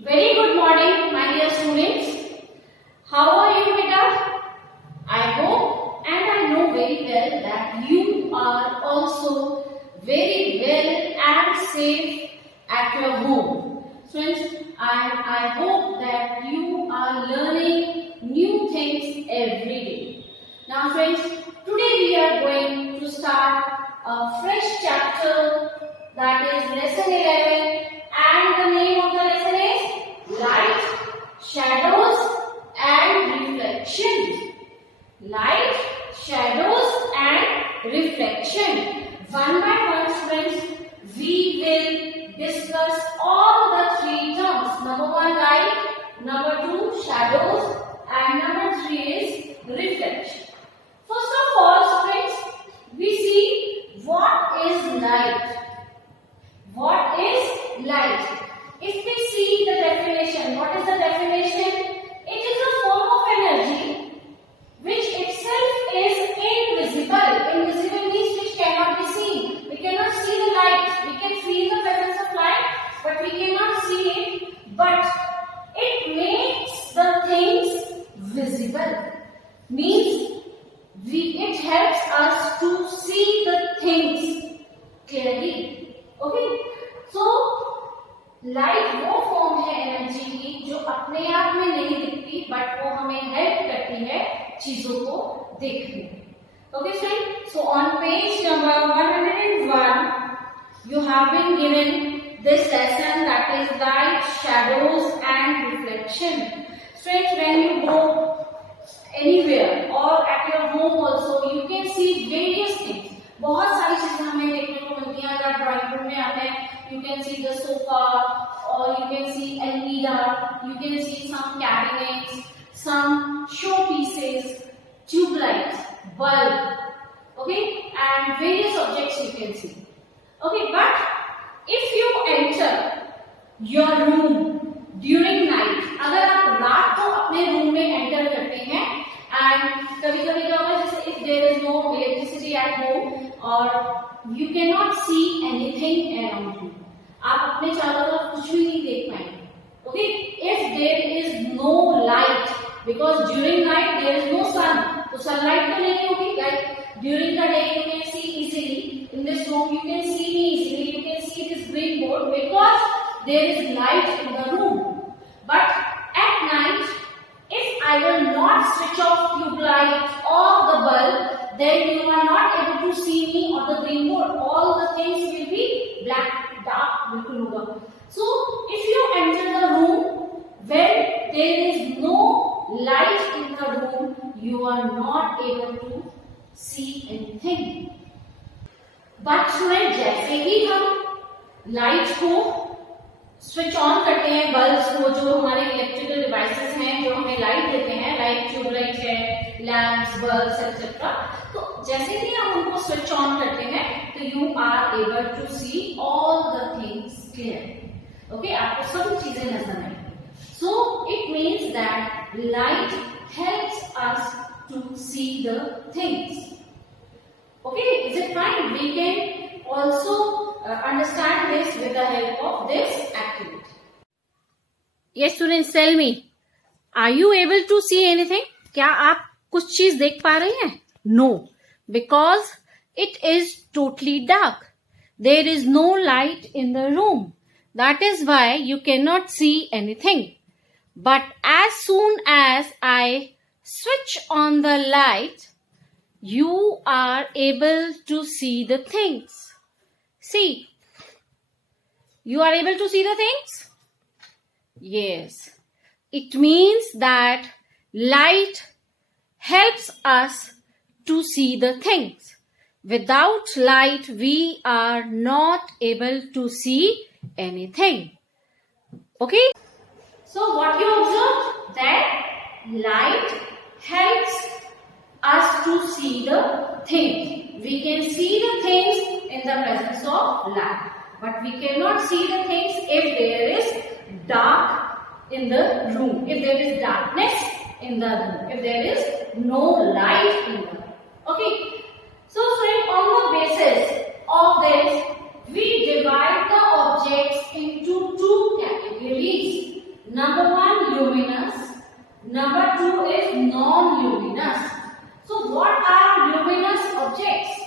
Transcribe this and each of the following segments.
Very good morning, my dear students. How are you, beta? I hope and I know very well that you are also very well and safe at your home. Friends, I hope that you are learning new things every day. Now, friends, today we are going to start a fresh chapter, that is lesson 11, and the name of the lesson is Light, Shadows and Reflection. Light, shadows and reflection. One by one, friends, we will discuss all the three terms. Number one, light, number two, shadows, and number three is reflection. First of all, friends, we see what is light. What is light? If we see the definition, what is the definition? It is a form of energy which itself is invisible. Invisible means which cannot be seen. We cannot see the light. We can feel the presence of light, but we cannot see it. But it makes the things visible. Means it helps us to see the things clearly. Okay? So light वो form है energy की जो अपने आप में नहीं दिखती, but वो हमें हेल्प करती है चीजों को देखने में. Okay friend, so on page number 101 you have been given this lesson, that is light, shadows and reflection. Friends, when you go anywhere और at your home also you can see various things. बहुत सारी चीजें हमें देखने को मिलती हैं. अगर ड्राइंग रूम में आते हैं, you can see the sofa, or you can see almirah, you can see some cabinets, some showpieces, tube lights, bulb, okay, and various objects you can see. Okay, but if you enter your room during night, अगर आप रात को अपने room में enter करते हैं, and कभी-कभी क्या होगा, जैसे if there is no electricity at home or you cannot see anything around you. आप अपने चारों तरफ कुछ भी नहीं देख पाएंगे. Okay, if there is no light, because during night there is no sun, तो sunlight तो नहीं होगी. Like during the day you can see easily. In this room you can see me easily. You can see this green board because there is light in the room. But at night, if I will not switch off tube light or the bulb, then you are not able to see me or the green board. All the things will be black, dark, बिल्कुल होगा. So if you enter the room when there is no light in the room, you are not able to see anything. But student, जैसे ही हम light को switch on करते हैं, bulbs को, जो हमारे इलेक्ट्रिकल डिवाइसेस हैं जो हमें लाइट देते हैं, लाइक ट्यूबलाइट है, लैंप्स, बल्ब्स एक्सेट्रा, तो जैसे ही हम उनको स्विच ऑन करते हैं तो you are able to see all the things clear. Okay, आपको सब चीजें नजर आएंगी. So it means that light helps us to see the things. Okay, is it fine? We can also understand this with the help of this activity. Yes, students, tell me, are you able to see anything? क्या आप कुछ चीज देख पा रहे हैं? No, because it is totally dark. There is no light in the room. That is why you cannot see anything. But as soon as I switch on the light, you are able to see the things. See, you are able to see the things? Yes. It means that light helps us to see the things. Without light, we are not able to see anything. Okay? So, what you observed? That light helps us to see the things. We can see the things in the presence of light, but we cannot see the things if there is dark in the room, if there is darkness in the room, if there is no light in the room. Okay, so friend, on the basis of this, we divide the objects into two categories. Number one, luminous. Number two is non-luminous. So what are luminous objects?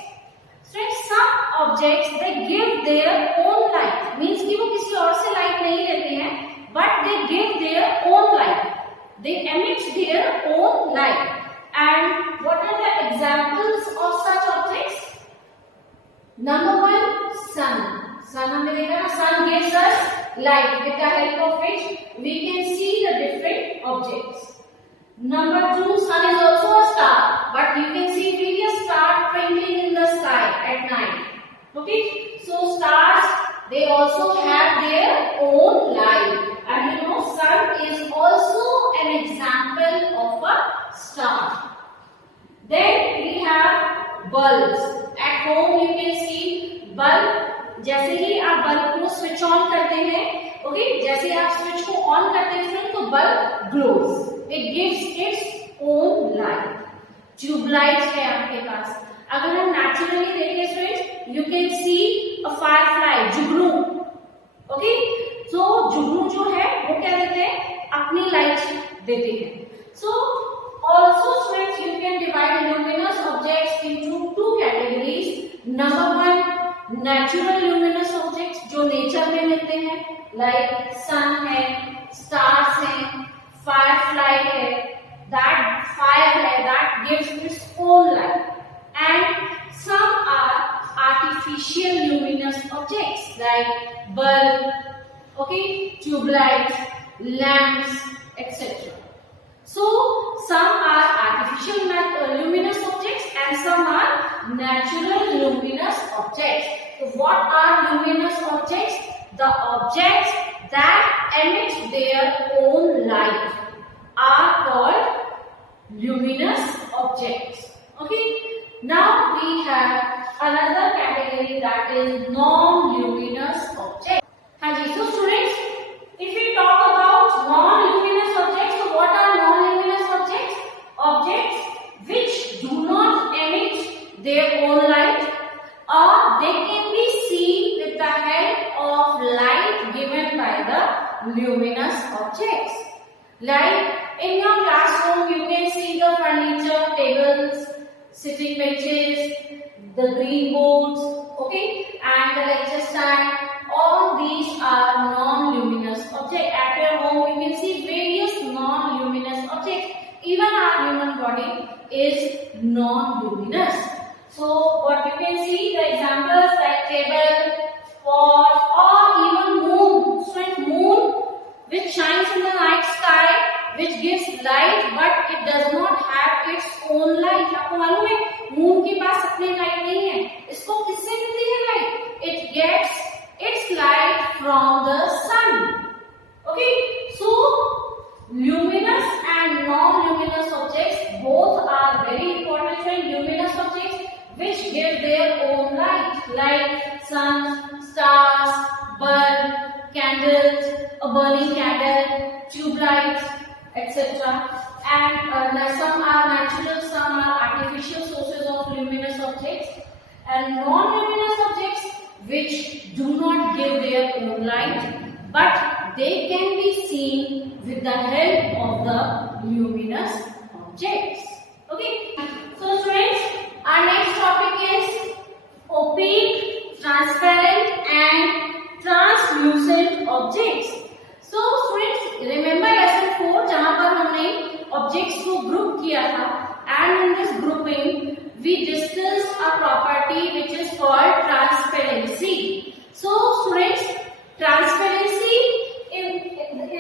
So some objects they give their own light. Means कि वो किसी और से light नहीं लेते हैं, but they give their own light. They emit their own light. And what are the examples of such objects? Number one, sun. Sun हमने देखा ना, sun gives us light. With the help of which we can see the different objects. Number two, sun is also a star, but you can see various stars twinkling in the sky at night. Okay, so stars they also have their own light, and you know sun is also an example of a star. Then we have bulbs. At home you can see bulb. जैसे ही आप bulb को switch on करते हैं, okay, जैसे ही आप switch को on करते हैं तो bulb glows. It gives its own light. Tubelight है आपके पास. अगर हम नेचुरली देखें students, you can see a firefly, जुगनू. ओके, तो जुगनू जो है वो क्या देते हैं, अपनी लाइट देते हैं. सो also students you can divide luminous objects into two categories. Number one, natural luminous objects जो नेचर में मिलते हैं, like sun है, stars है, firefly है, that fire है, that gives its own light. And some are artificial luminous objects like bulb, okay, tube lights, lamps, etc. So some are artificial luminous objects and some are natural luminous objects. So what are luminous objects? The objects that emit their own light are called luminous objects. Okay. Now we have another category that is non-luminous objects. हाँ जी, so students, if we talk about non-luminous objects, so what are non-luminous objects? Objects which do not emit their own light, or they can be seen with the help of light given by the luminous objects. Like in your classroom, you can see the furniture, tables, sitting benches, the green boards, okay, and the lecture stand. All these are non-luminous objects. At your home, you can see various non-luminous objects. Even our human body is non-luminous. So, what you can see, the examples like table, pot, or even moon. So, moon, which shines in the night sky, which gives light, but it does not have its own light. आपको मालूम है, moon के पास अपनी light नहीं है. इसको किससे मिलती है light? It gets its light from the sun. Okay, so luminous and non-luminous objects both are very important. And luminous objects which give their own light, like sun, stars, bulb, candles, a burning candle, tube lights, etc. And some are natural, some are artificial sources of luminous objects. And non-luminous objects which do not give their own light, but they can be seen with the help of the luminous objects. Okay, so students, our next topic is opaque, transparent and translucent objects. So students, remember lesson 4 जहाँ पर हमने objects को group किया था, and in this grouping we discussed a property which is called transparency. So students, transparency,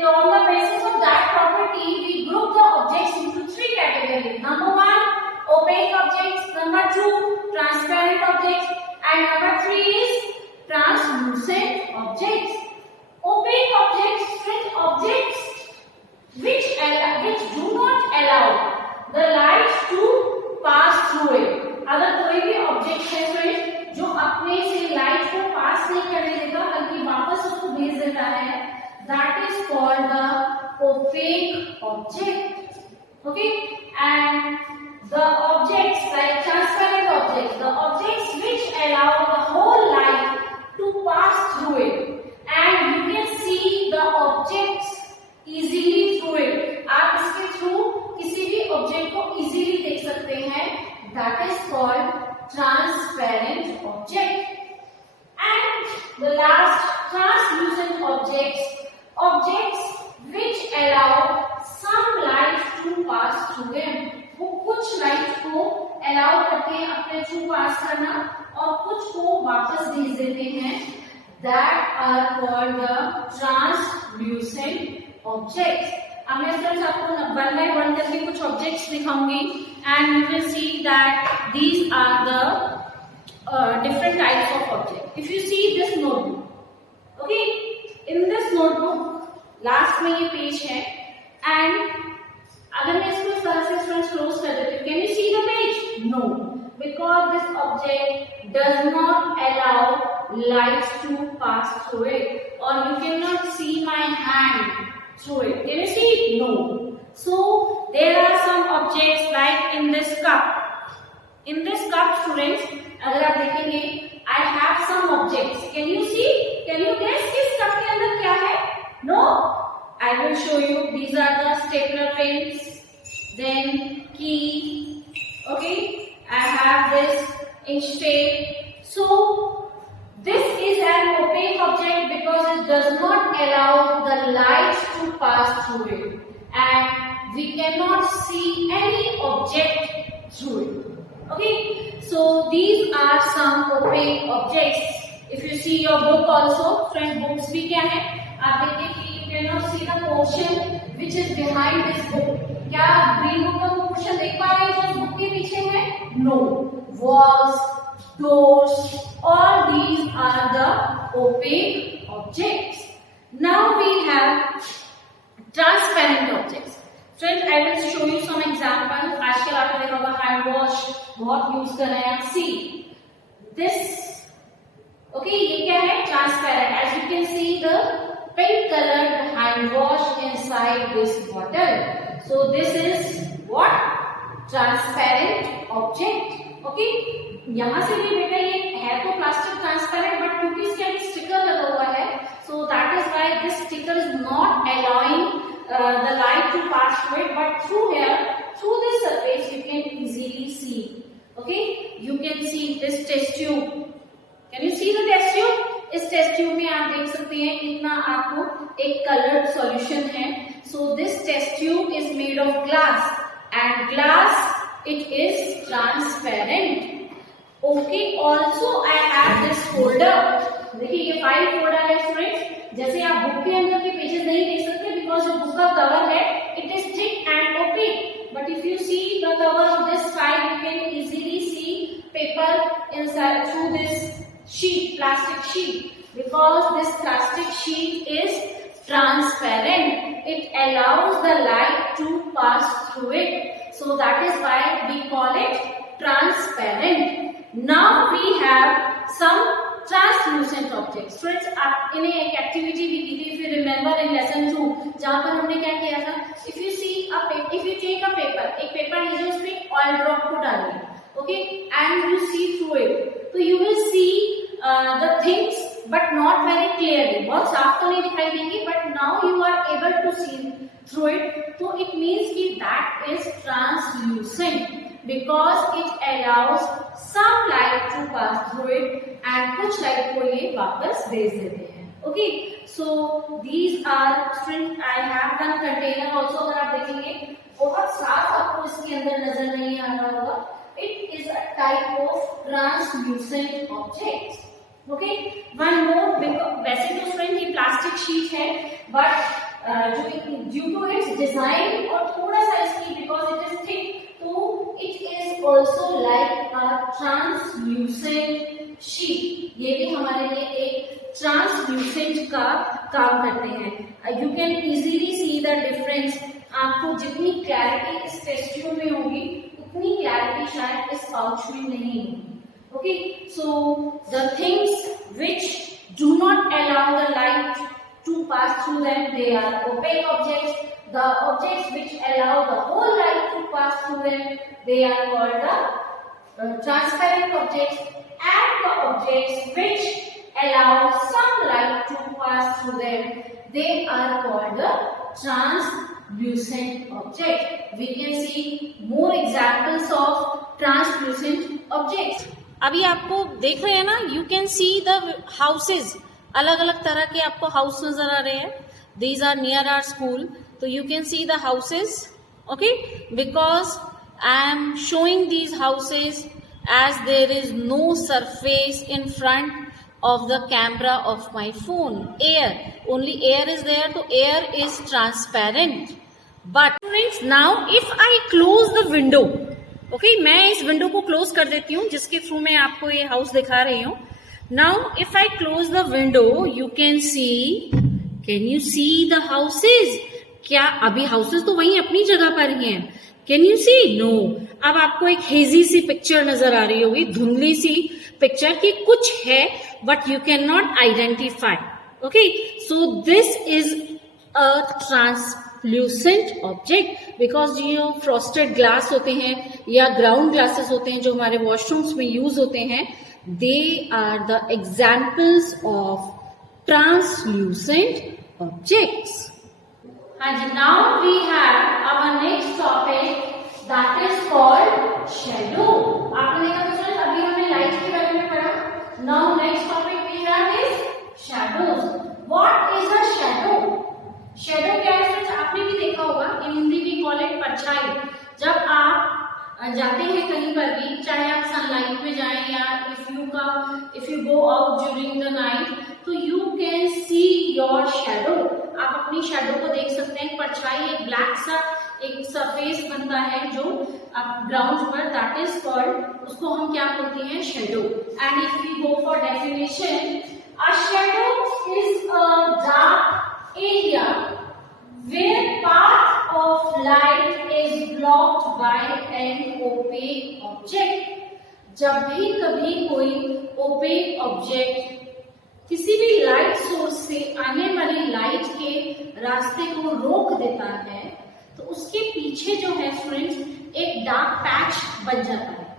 on the basis of that property we group the objects into 3 categories. Number 1, opaque objects. Number 2, transparent objects. And number 3 is translucent objects. Opaque objects, objects which do not allow the light to pass through it. अगर कोई भी object है friends जो अपने से light को पास नहीं करने देता बल्कि वापस उसको भेज देता है, that is called the opaque object. Okay, and the objects like transparent objects, the objects which allow the whole light to pass through it, and you can see the objects allow करते हैं अपने through pass करना और कुछ को वापस भेज देते हैं, that are called the translucent objects. अब मैं फ्रेंड्स आपको 1 by 1 करके कुछ ऑब्जेक्ट्स दिखाऊंगी and you will see that these are the different types of object. If you see this notebook, okay, in this notebook last में ये page है and अगर मैं इसको इस तरह से स्टूडेंट्स क्लोज कर देती हूँ, can you see the page? No, because this object does not allow light to pass through it, or you cannot see my hand through it. Can you see? No. So there are some objects like in this cup. In this cup, students, अगर आप देखेंगे I have some objects. Can you see? Can you guess किस cup के अंदर क्या है? No? I will show you. These are the stapler pens, then key. Okay? I have this inch tape. So this is an opaque object because it does not allow the light to pass through it, and we cannot see any object through it. Okay, so these are some opaque objects. If you see your book also, friend, books भी क्या है? आप देखिए कि you cannot see the portion which is behind this book. क्या आप green book का portion देख पा रहे हैं जो इस book के पीछे है? No. Walls, doors, all these are the opaque objects. Now we have transparent objects. Friends, I will show you some example. आजकल आपने देखा होगा हैंड वॉश बहुत यूज कर रहे हैं आप. सी दिस, ओके, ये क्या है? Transparent. As you can see the pink coloured hand wash inside this bottle. So this is what? Transparent object. Okay, यहां से भी बेटा ये है तो प्लास्टिक ट्रांसपेरेंट, बट क्योंकि इसके आगे स्टिकर लगा हुआ है, so that is why this sticker is not allowing the light to pass through it, but through here, through this surface, you can easily see. Okay, you can see this test tube. Can you see the test tube? इस test tube में आप देख सकते हैं इतना आपको एक colored solution है. So this test tube is made of glass, and glass it is transparent. Okay, also I have this folder. देखिए ये फाइल फोल्डर है स्टूडेंट्स. जैसे आप बुक के अंदर के पेजेस नहीं देख सकते बिकॉज जो बुक का कवर है it is thick and opaque, but if you see the cover of this file you can easily see paper inside through this sheet, plastic sheet, because this plastic sheet is transparent. It allows the light to pass through it, so that is why we call it transparent. Now we have some translucent objects. Friends, आप इन्हें एक activity भी की थी, if you remember in lesson 2, जहां पर हमने क्या किया था? If you take a paper, एक पेपर लीजिए, उसमें ऑयल ड्रॉप को डालिए, okay, and you see through it, तो you will see the things but not very clearly. बहुत साफ तो नहीं दिखाई देंगी, but now you are able to see through it. तो इट मीन्स कि that is translucent because it allows some light to pass through it and कुछ light को ये वापस भेज देते हैं. Okay, so these are, students, I have one container also. अगर आप देखेंगे बहुत साफ आपको इसके अंदर नजर नहीं आ रहा होगा. It is a type of translucent object. Okay, one more, वैसे तो students ये प्लास्टिक शीट है, but जो due to its design और थोड़ा सा इसकी because it is thick, तो it is also like a translucent sheet. ये भी हमारे लिए एक translucent का काम करते हैं. You can easily see the difference. आपको जितनी क्लैरिटी इस टेस्ट ट्यूब में होगी उतनी क्लैरिटी शायद इस पाउच में नहीं होगी. Okay, so the things which do not allow the light to pass through them, they are opaque objects. The objects which allow the whole light to pass through them, they are called the transparent objects, and the objects which allow some light to pass through them, they are called the translucent objects. We can see more examples of translucent objects. अभी आपको देख रहे हैं ना, you can see the houses, अलग अलग तरह के आपको हाउस नजर आ रहे हैं. These are near our school, तो you can see the houses. Okay, because I am showing these houses as there is no surface in front of the camera of my phone. Air, only air is there, so air is transparent. But students, now if I close the window, okay, मैं इस window को close कर देती हूँ जिसके through मैं आपको ये हाउस दिखा रही हूँ. Now if I close the window, you can you see the houses? क्या अभी हाउसेस तो वहीं अपनी जगह पर ही हैं. Can you see? नो. अब आपको एक हेजी सी पिक्चर नजर आ रही होगी, धुंधली सी पिक्चर की कुछ है but you can not identify. Okay, so this is a translucent object because जो फ्रॉस्टेड ग्लास होते हैं या ग्राउंड ग्लासेस होते हैं जो हमारे वॉशरूम्स में यूज होते हैं, they are the examples of translucent objects. And now we have our next topic that is called shadow. आपने देखा तो सर अभी हमने लाइट के बारे में पढ़ा. Now next topic we have is shadows. What is a shadow? Shadow क्या है फ्रेंड्स? आपने भी देखा होगा, in Hindi we call it परछाई. जब आप जाते हैं कहीं पर भी, चाहे आप सनलाइट में जाएं या if you go out during the night, तो you can see your shadow. आप अपनी शैडो को देख सकते हैं. परछाई एक ब्लैक सा एक सरफेस बनता है जो ग्राउंड पर, दैट इज कॉल्ड, उसको हम क्या बोलते हैं? Shadow. And if we go for definition, a shadow is a dark area where path of light is blocked by an opaque object. जब भी कभी कोई opaque object किसी भी लाइट सोर्स से आने वाली लाइट के रास्ते को रोक देता है, तो उसके पीछे जो है स्टूडेंट्स एक डार्क पैच बन जाता है.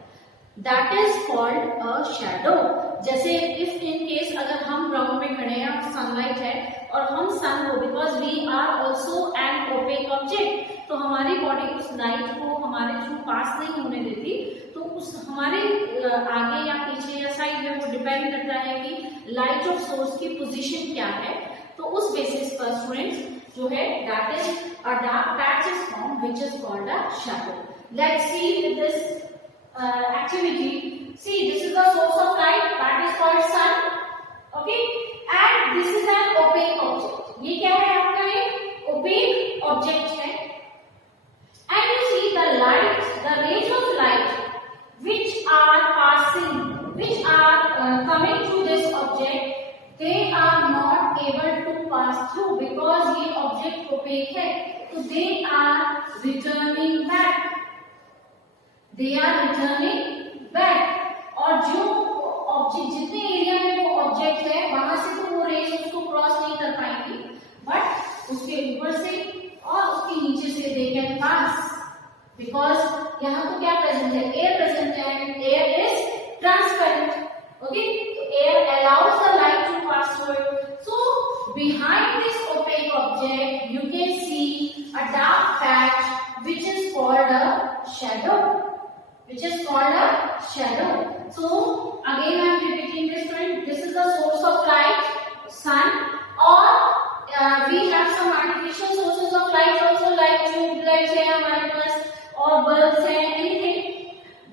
That is called a shadow. जैसे इफ इन केस अगर हम ग्राउंड में खड़े हैं, सनलाइट है और हम सन को, because we are also an opaque object, तो हमारी बॉडी उस लाइट को हमारे थ्रू पास नहीं होने देती. तो उस हमारे आगे या पीछे या साइड में वो डिपेंड करता है कि लाइट ऑफ सोर्स की पोजीशन क्या है. तो उस बेसिस पर स्टूडेंट्स जो है that is a dark patch is form which is called a shadow. Let's see with this activity. See, this is the source of light, that is called sun. Okay, and this is an opaque object. ये क्या है आपका? एक opaque object है. And you see the light, the rays of light which are passing, which are coming through this object, they are not able to pass through because ये object opaque है. So they are returning back. They are returning back. और जो object जितने area में वो object है वहां से तो वो रेस उसको क्रॉस नहीं कर पाएंगी, बट उसके ऊपर से और उसके नीचे से दे कैन पास, बिकॉज यहाँ तो क्या प्रेजेंट है? एयर प्रेजेंट है and air is transparent. Okay, तो air allows the light to pass through it. So behind this opaque object you can see a dark patch which is called a shadow. Which is called a shadow. So again I am repeating this friend. This is the source of light, sun, or we have some artificial sources of light also, like tube lights है हमारे पास और bulbs है, anything.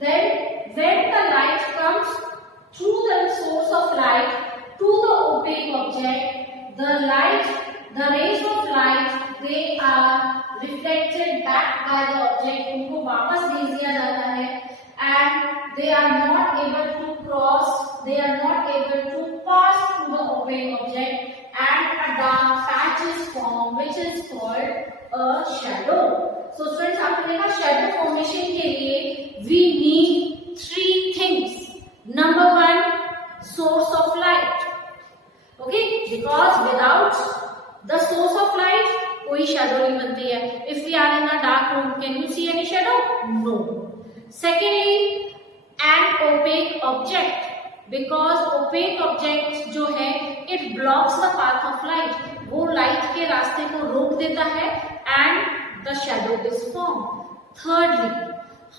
Then when the light comes through the source of light to the opaque object, the rays of light, they are reflected back by the object. उनको वापस भेज दिया जाता है and they are not able to cross, they are not able to pass through the opaque object and a dark patch is formed which is called a shadow. So students, आपने देखा shadow formation के लिए we need three things. Number one, source of light. Okay, because without the source of light कोई shadow नहीं बनती है. If we are in a dark room, can you see any shadow? No. Secondly, an opaque object, because opaque object जो है it blocks the path of light, वो light के रास्ते को रोक देता है and the shadow is formed. Thirdly,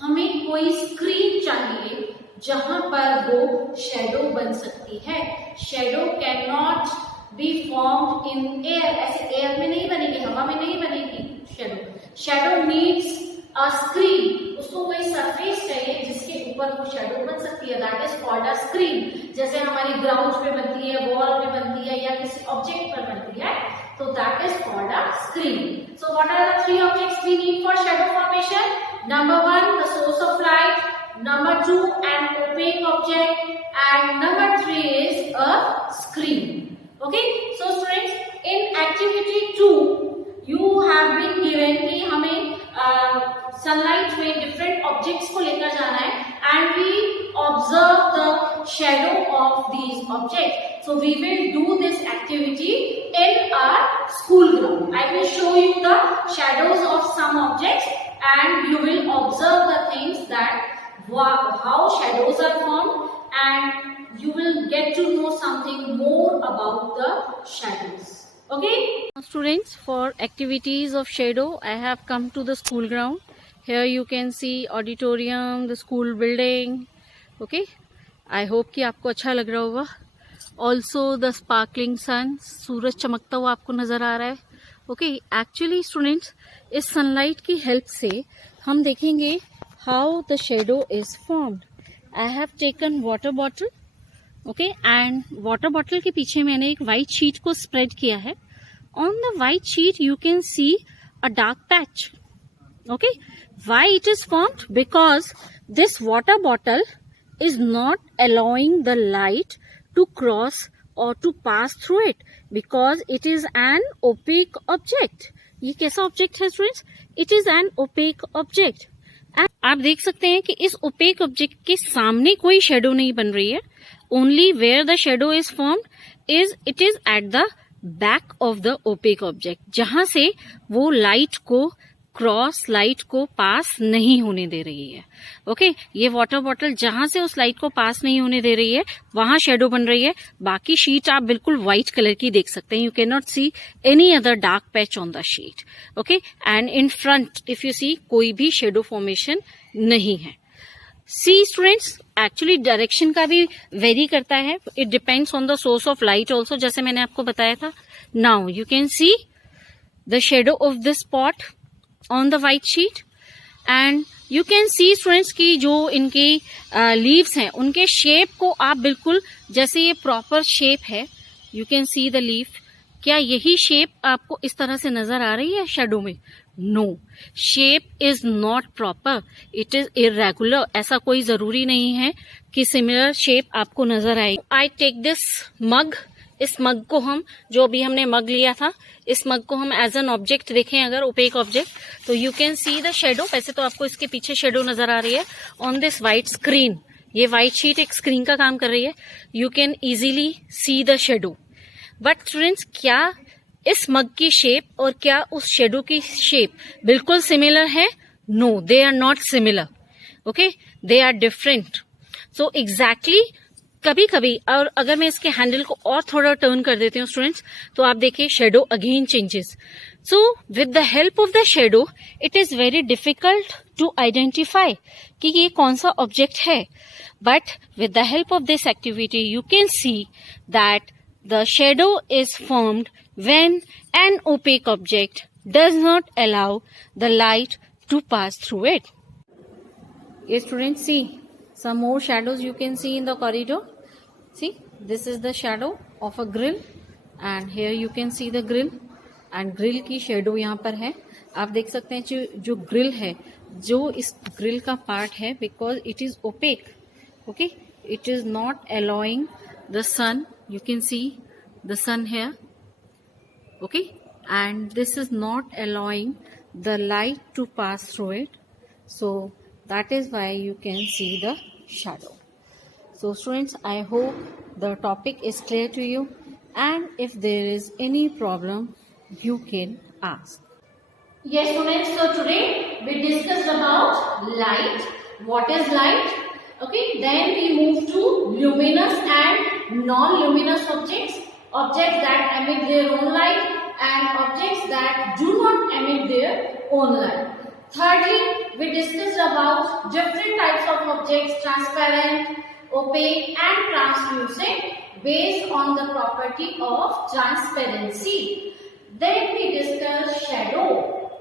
हमें कोई स्क्रीन चाहिए जहां पर वो शैडो बन सकती है. Shadow can not be formed in air. ऐसे एयर में नहीं बनेगी, हवा में नहीं बनेगी shadow. Shadow needs a screen. उसको कोई सरफेस चाहिए जिसके ऊपर वो शेडो बन सकती है, that is called a screen. जैसे हमारी ग्राउंड पे बनती है, वॉल पे बनती है, या किसी ऑब्जेक्ट पर बनती है, तो that is called a screen. So what are the 3 objects we need for shadow formation? Number 1, the source of light, number 2, an opaque object, and number 3 is a screen. Okay, so students, in activity 2 you have been given कि हमें sunlight में different objects को लेकर जाना है and we observe the shadow of these objects. So we will do this activity in our school ground. I will show you the shadows of some objects and you will observe the things that how shadows are formed, and you will get to know something more about the shadows. Okay, Students, for activities of shadow I have come to the school ground. Here you can see auditorium, the school building. Okay, I hope कि आपको अच्छा लग रहा होगा. Also the sparkling sun, सूरज चमकता हुआ आपको नजर आ रहा है. Okay, actually students, इस sunlight की help से हम देखेंगे how the shadow is formed. I have taken water bottle, okay, and water bottle के पीछे मैंने एक white sheet को spread किया है. On the white sheet you can see a dark patch. Okay, why it is formed? Because this water bottle is not allowing the light to cross or to pass through it because it is an opaque object. ये कैसा object है students? It is an opaque object. आप देख सकते हैं कि इस opaque object के सामने कोई शेडो नहीं बन रही है. Only where the shadow is formed is it is at the back of the opaque object, जहां से वो लाइट को क्रॉस, लाइट को पास नहीं होने दे रही है. ओके, ये वाटर बॉटल जहां से उस लाइट को पास नहीं होने दे रही है वहां शेडो बन रही है. बाकी शीट आप बिल्कुल व्हाइट कलर की देख सकते हैं. You can not see any other dark patch on the sheet. Okay, and in front if you see कोई भी शेडो फॉर्मेशन नहीं है. सी स्टूडेंट्स, एक्चुअली डायरेक्शन का भी वेरी करता है. It depends on the source of light also, जैसे मैंने आपको बताया था. Now you can see the shadow of this spot on the white sheet and you can see students कि जो इनके leaves हैं उनके shape को आप बिल्कुल जैसे ये proper shape है, you can see the leaf, क्या यही shape आपको इस तरह से नजर आ रही है shadow में? No, shape is not proper, it is irregular. ऐसा कोई जरूरी नहीं है कि similar shape आपको नजर आए. I take this mug, इस मग को हम, जो भी हमने मग लिया था, इस मग को हम एज एन ऑब्जेक्ट देखें अगर, ओपेक ऑब्जेक्ट, तो you can see the shadow. वैसे तो आपको इसके पीछे शेडो नजर आ रही है ऑन दिस व्हाइट स्क्रीन. ये व्हाइट शीट एक स्क्रीन का काम कर रही है. You can easily see the shadow. But students, क्या इस मग की शेप और क्या उस शेडो की शेप बिल्कुल सिमिलर है? No, they are not similar. Okay, they are different. So exactly कभी कभी, और अगर मैं इसके हैंडल को और थोड़ा टर्न कर देती हूँ स्टूडेंट्स, तो आप देखिए shadow again changes. So with the help of the shadow it is very difficult to identify कि ये कौन सा ऑब्जेक्ट है. But with the help of this activity you can see that the shadow is formed when an opaque object does not allow the light to pass through it. ये students, see some more shadows you can see in the corridor. See, this is the shadow of a grill and here you can see the grill and grill की shadow यहाँ पर है. आप देख सकते हैं जो grill है, जो इस grill का part है, because it is opaque. Okay, it is not allowing the sun. You can see the sun here. Okay, and this is not allowing the light to pass through it. So that is why you can see the shadow. So students, I hope the topic is clear to you, and if there is any problem you can ask. Yes students, so today we discussed about light. What is light? Okay, then we move to luminous and non-luminous objects. Objects that emit their own light and objects that do not emit their own light. Thirdly, we discussed about different types of objects: transparent, opaque and translucent, based on the property of transparency. Then we discussed shadow.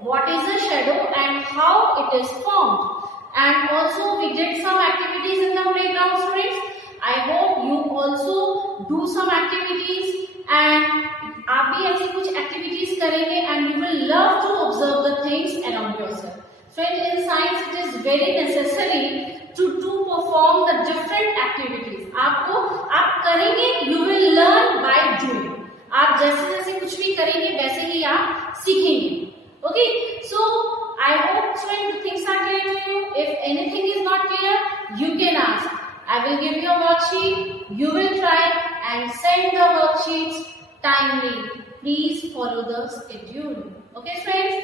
What is a shadow and how it is formed? and also we did some activities in the playground, students. I hope you also do some activities and आप भी ऐसी कुछ activities करेंगे and you will love to observe the things around yourself. Friends, in science it is very necessary to perform the different activities. आप करेंगे, you will learn by doing. आप जैसे जैसे कुछ भी करेंगे वैसे ही आप सीखेंगे. Okay, so I hope students the things are clear to you. If anything is not clear, you can ask. I will give you a worksheet. You will try and send the worksheets timely. Please follow the schedule. Okay, friends.